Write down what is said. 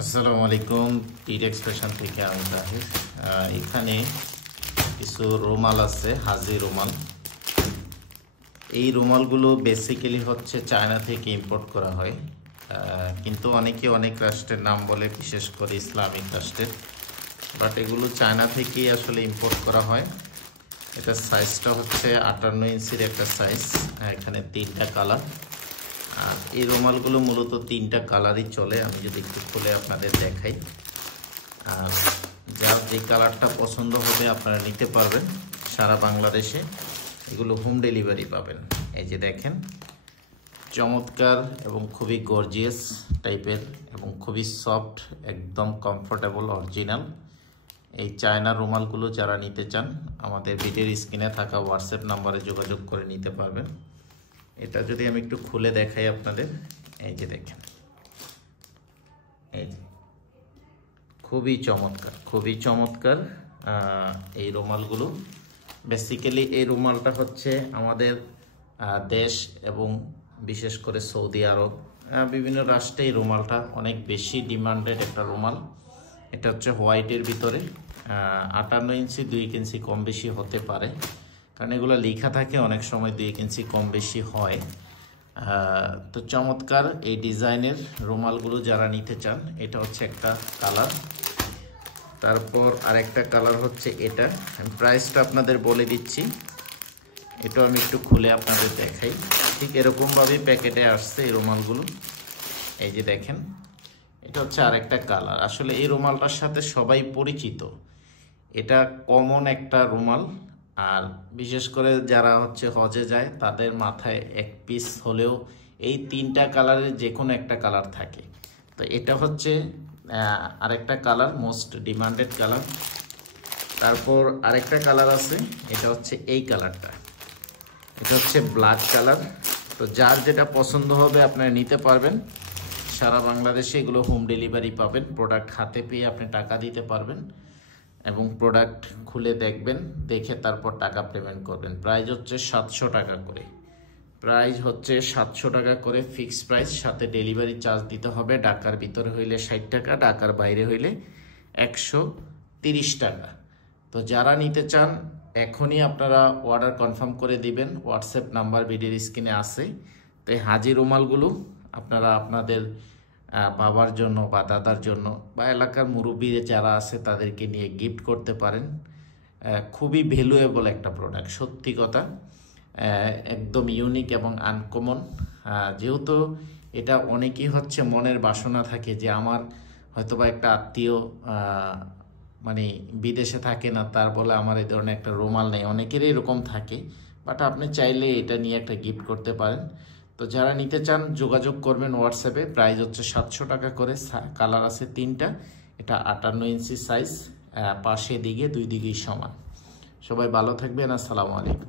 আসসালামু আলাইকুম। T. rex fashion থেকে আমি তাহির। এখানে কিছু রুমাল আছে, হাজি রুমাল। এই রুমালগুলো বেসিক্যালি হচ্ছে চায়না থেকে ইম্পোর্ট করা হয়, কিন্তু অনেকে অনেক রাষ্ট্রের নাম বলে, বিশেষ করে ইসলামিক রাষ্ট্রের। বাট এগুলো চায়না থেকেই আসলে ইম্পোর্ট করা হয়। এটার সাইজটা হচ্ছে 58 ইঞ্চির একটা সাইজ। এখানে 3টা কালার। আর এই রুমালগুলো মূলত 3টা কালারই চলে। আমি যদি একটু খুলে আপনাদের দেখাই, আর যার যে কালারটা পছন্দ হবে আপনারা নিতে পারবেন। সারা বাংলাদেশে এগুলো হোম ডেলিভারি পাবেন। এই যে দেখেন, চমৎকার এবং খুবই গর্জিয়াস টাইপের এবং খুবই সফট, একদম কমফোর্টেবল, অরিজিনাল। এই চায়না রুমালগুলো যারা নিতে চান আমাদের ভিডিওর স্ক্রিনে থাকা হোয়াটসঅ্যাপ নাম্বারে যোগাযোগ করে নিতে পারবেন। এটা যদি আমি একটু খুলে দেখাই আপনাদের, এই যে দেখেন, এই যে খুবই চমৎকার, খুবই চমৎকার এই রুমালগুলো। বেসিক্যালি এই রুমালটা হচ্ছে আমাদের দেশ এবং বিশেষ করে সৌদি আরব, বিভিন্ন রাষ্ট্রে এই রুমালটা অনেক বেশি ডিমান্ডেড একটা রুমাল। এটা হচ্ছে হোয়াইটের ভিতরে, 58 ইঞ্চি, 2 ইঞ্চি কম বেশি হতে পারে, কারণ এগুলো লেখা থাকে, অনেক সময় 2 ইঞ্চি কম বেশি হয়। তো চমৎকার এই ডিজাইনের রুমালগুলো যারা নিতে চান, এটা হচ্ছে একটা কালার। তারপর আরেকটা কালার হচ্ছে এটা। আমি প্রাইসটা আপনাদের বলে দিচ্ছি, এটাও আমি একটু খুলে আপনাদের দেখাই। ঠিক এরকমভাবেই প্যাকেটে আসছে এই রুমালগুলো। এই যে দেখেন, এটা হচ্ছে আরেকটা কালার। আসলে এই রুমালটার সাথে সবাই পরিচিত, এটা কমন একটা রুমাল। আর বিশেষ করে যারা হচ্ছে হজে যায় তাদের মাথায় এক পিস হলেও এই 3টা কালারের যে কোনো একটা কালার থাকে। তো এটা হচ্ছে আরেকটা কালার, মোস্ট ডিমান্ডেড কালার। তারপর আরেকটা কালার আছে, এটা হচ্ছে এই কালারটা, এটা হচ্ছে ব্ল্যাক কালার। তো যার যেটা পছন্দ হবে আপনারা নিতে পারবেন। সারা বাংলাদেশে এগুলো হোম ডেলিভারি পাবেন। প্রোডাক্ট হাতে পেয়ে আপনি টাকা দিতে পারবেন এবং প্রোডাক্ট খুলে দেখবেন, দেখে তারপর টাকা পেমেন্ট করবেন। প্রাইস হচ্ছে 700 টাকা করে। প্রাইস হচ্ছে 700 টাকা করে ফিক্সড প্রাইস, সাথে ডেলিভারি চার্জ দিতে হবে। ঢাকার ভিতরে হইলে 60 টাকা, ঢাকার বাইরে হইলে 130 টাকা। তো যারা নিতে চান এখনই আপনারা অর্ডার কনফার্ম করে দিবেন। হোয়াটসঅ্যাপ নাম্বার ভিডিওর স্ক্রিনে আছে। তো এই হাজি রুমালগুলো আপনারা আপনাদের বাবার জন্য বা দাদার জন্য বা এলাকার মুরব্বী যারা আছে তাদেরকে নিয়ে গিফট করতে পারেন। খুবই ভ্যালুয়েবল একটা প্রোডাক্ট, সত্যি কথা, একদম ইউনিক এবং আনকমন। যেহেতু এটা অনেকেই হচ্ছে মনের বাসনা থাকে যে আমার হয়তোবা একটা আত্মীয় মানে বিদেশে থাকে না, তার বলে আমার এই ধরনের একটা রুমাল নেই, অনেকেরই এরকম থাকে। বাট আপনি চাইলে এটা নিয়ে একটা গিফট করতে পারেন। তো যারা নিতে চান যোগাযোগ করবেন হোয়াটসঅ্যাপে। প্রাইস হচ্ছে 700 টাকা করে। কালার আছে 3টা। এটা 58 ইঞ্চি সাইজ, পাশে দিকে 2 দিকেই সমান। সবাই ভালো থাকবেন। আসসালামু আলাইকুম।